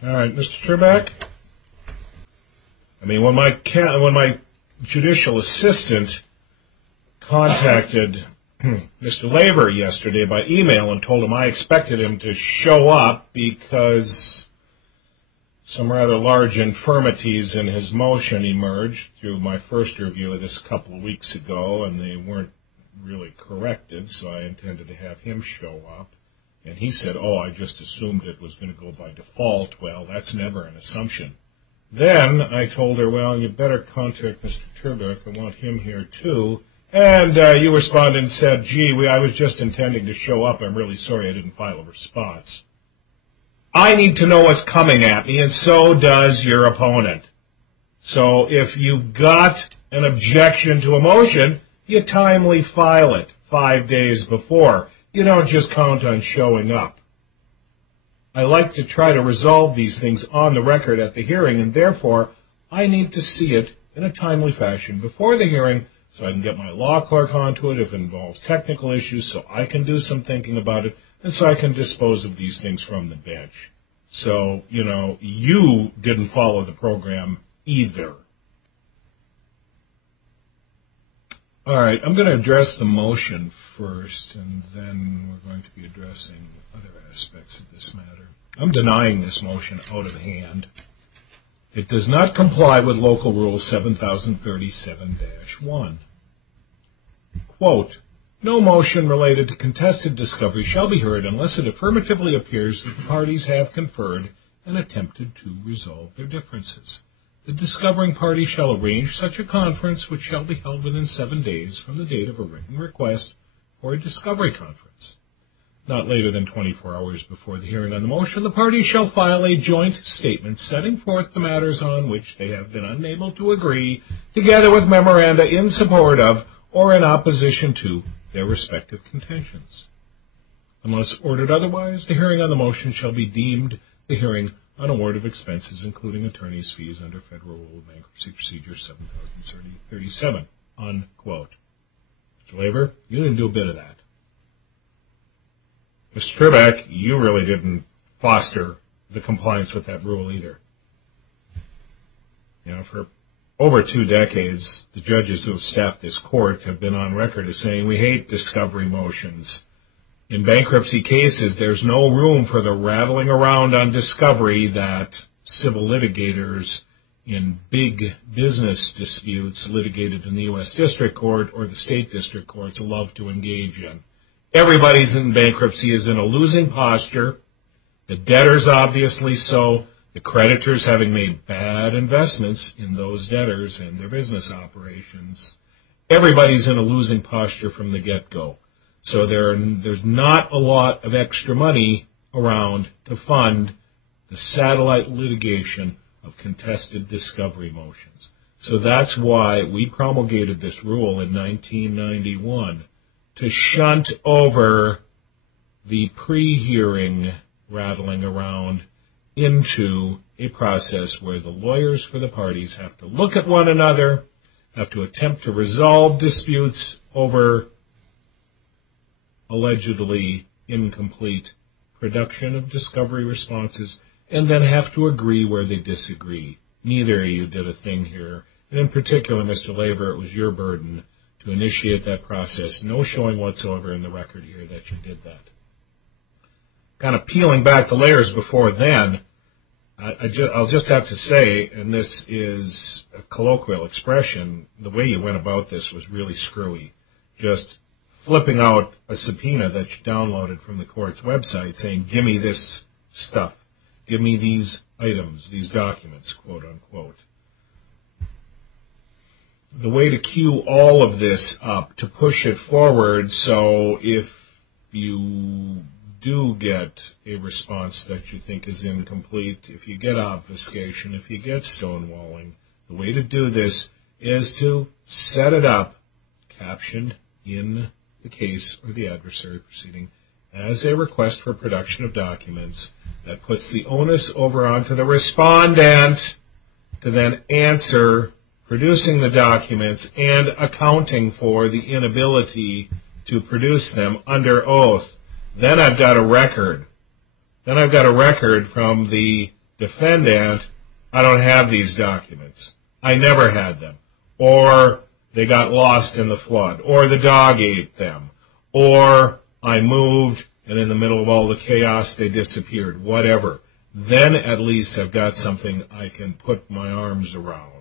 All right, Mr. Trebek. I mean, when my judicial assistant contacted Mr. Laver yesterday by email and told him I expected him to show up because some rather large infirmities in his motion emerged through my first review of this a couple of weeks ago, and they weren't really corrected, so I intended to have him show up. And he said, I just assumed it was going to go by default. Well, that's never an assumption. Then I told her, well, you better contact Mr. Trebek. I want him here, too. And you responded and said, gee, I was just intending to show up. I'm really sorry I didn't file a response. I need to know what's coming at me, and so does your opponent. So if you've got an objection to a motion, you timely file it 5 days before. You don't just count on showing up. I like to try to resolve these things on the record at the hearing, and therefore I need to see it in a timely fashion before the hearing so I can get my law clerk onto it if it involves technical issues, so I can do some thinking about it, and so I can dispose of these things from the bench. So, you didn't follow the program either. All right, I'm going to address the motion first, and then we're going to be addressing other aspects of this matter. I'm denying this motion out of hand. It does not comply with Local Rule 7037-1. Quote, no motion related to contested discovery shall be heard unless it affirmatively appears that the parties have conferred and attempted to resolve their differences. The discovering party shall arrange such a conference, which shall be held within 7 days from the date of a written request for a discovery conference. Not later than 24 hours before the hearing on the motion, the parties shall file a joint statement setting forth the matters on which they have been unable to agree, together with memoranda in support of or in opposition to their respective contentions. Unless ordered otherwise, the hearing on the motion shall be deemed the hearing on award of expenses, including attorney's fees under Federal Rule of Bankruptcy Procedure 7037, unquote. Mr. Laver, you didn't do a bit of that. Mr. Trebek, you really didn't foster the compliance with that rule either. For over 2 decades, the judges who have staffed this court have been on record as saying we hate discovery motions. In bankruptcy cases, there's no room for the rattling around on discovery that civil litigators in big business disputes litigated in the U.S. District Court or the state district courts love to engage in. Everybody's in bankruptcy is in a losing posture. The debtors obviously so. The creditors having made bad investments in those debtors and their business operations. Everybody's in a losing posture from the get-go. So there's not a lot of extra money around to fund the satellite litigation of contested discovery motions. So that's why we promulgated this rule in 1991 to shunt over the pre-hearing rattling around into a process where the lawyers for the parties have to look at one another, have to attempt to resolve disputes over allegedly incomplete production of discovery responses, and then have to agree where they disagree. Neither of you did a thing here. And in particular, Mr. Laver, it was your burden to initiate that process. No showing whatsoever in the record here that you did that. Kind of peeling back the layers before then, I'll just have to say, and this is a colloquial expression, the way you went about this was really screwy. Just flipping out a subpoena that you downloaded from the court's website saying, give me this stuff, give me these items, these documents, quote unquote. The way to cue all of this up, to push it forward, so if you do get a response that you think is incomplete, if you get obfuscation, if you get stonewalling, the way to do this is to set it up, captioned in the case or the adversary proceeding, as a request for production of documents that puts the onus over onto the respondent to then answer producing the documents and accounting for the inability to produce them under oath. Then I've got a record. Then I've got a record from the defendant, I don't have these documents. I never had them. Or they got lost in the flood. Or the dog ate them. Or I moved and in the middle of all the chaos they disappeared. Whatever. Then at least I've got something I can put my arms around.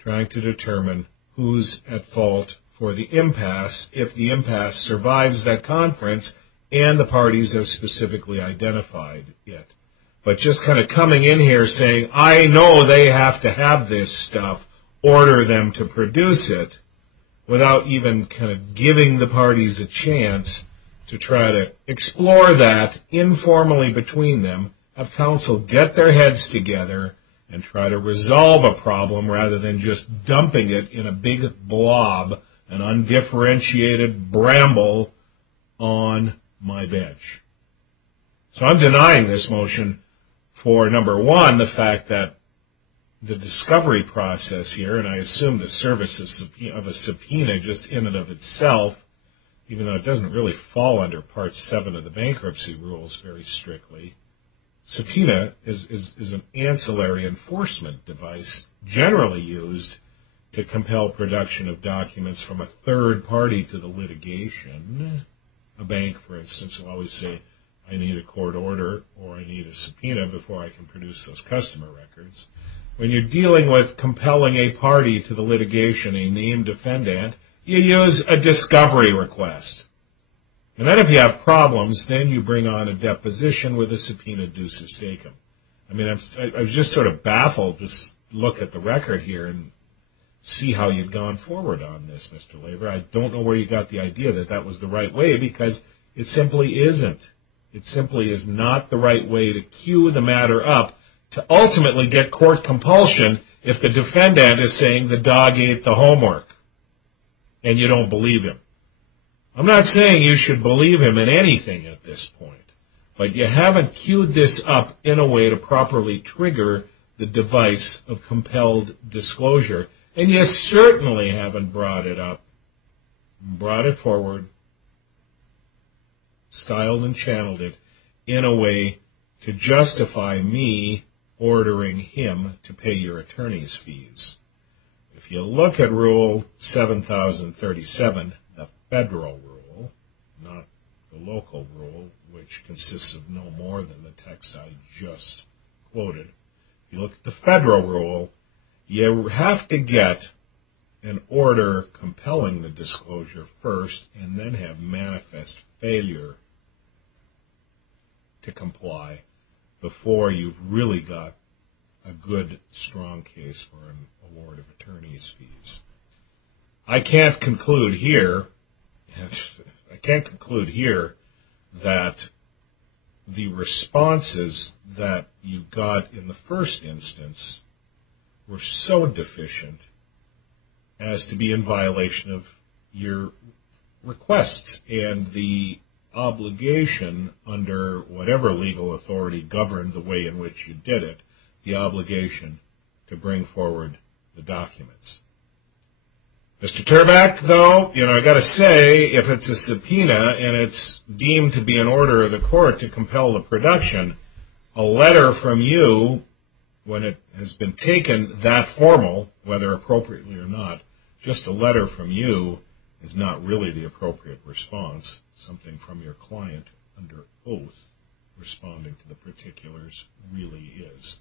Trying to determine who's at fault for the impasse if the impasse survives that conference and the parties have specifically identified it. But just kind of coming in here saying, I know they have to have this stuff, order them to produce it, without even kind of giving the parties a chance to try to explore that informally between them, have counsel get their heads together and try to resolve a problem rather than just dumping it in a big blob, an undifferentiated bramble on my bench. So I'm denying this motion for, number one, the fact that the discovery process here, and I assume the service of a subpoena just in and of itself, even though it doesn't really fall under Part 7 of the bankruptcy rules very strictly, subpoena is an ancillary enforcement device generally used to compel production of documents from a third party to the litigation. A bank, for instance, will always say, I need a court order or I need a subpoena before I can produce those customer records. When you're dealing with compelling a party to the litigation, a named defendant, you use a discovery request. And then if you have problems, then you bring on a deposition with a subpoena ducis tecum. I mean, I was just sort of baffled to look at the record here and see how you'd gone forward on this, Mr. Laver. I don't know where you got the idea that that was the right way, because it simply isn't. It simply is not the right way to cue the matter up to ultimately get court compulsion if the defendant is saying the dog ate the homework and you don't believe him. I'm not saying you should believe him in anything at this point, but you haven't cued this up in a way to properly trigger the device of compelled disclosure, and you certainly haven't brought it up, brought it forward, styled and channeled it in a way to justify me ordering him to pay your attorney's fees. If you look at Rule 7037, the federal rule, not the local rule, which consists of no more than the text I just quoted, if you look at the federal rule, you have to get an order compelling the disclosure first and then have manifest failure to comply before you've really got a good, strong case for an award of attorney's fees. I can't conclude here that the responses that you got in the first instance were so deficient as to be in violation of your requests and the obligation under whatever legal authority governed the way in which you did it, the obligation to bring forward the documents. Mr. Turback, though, I got to say, if it's a subpoena and it's deemed to be an order of the court to compel the production, a letter from you, when it has been taken that formal, whether appropriately or not, just a letter from you is not really the appropriate response. Something from your client under oath responding to the particulars really is.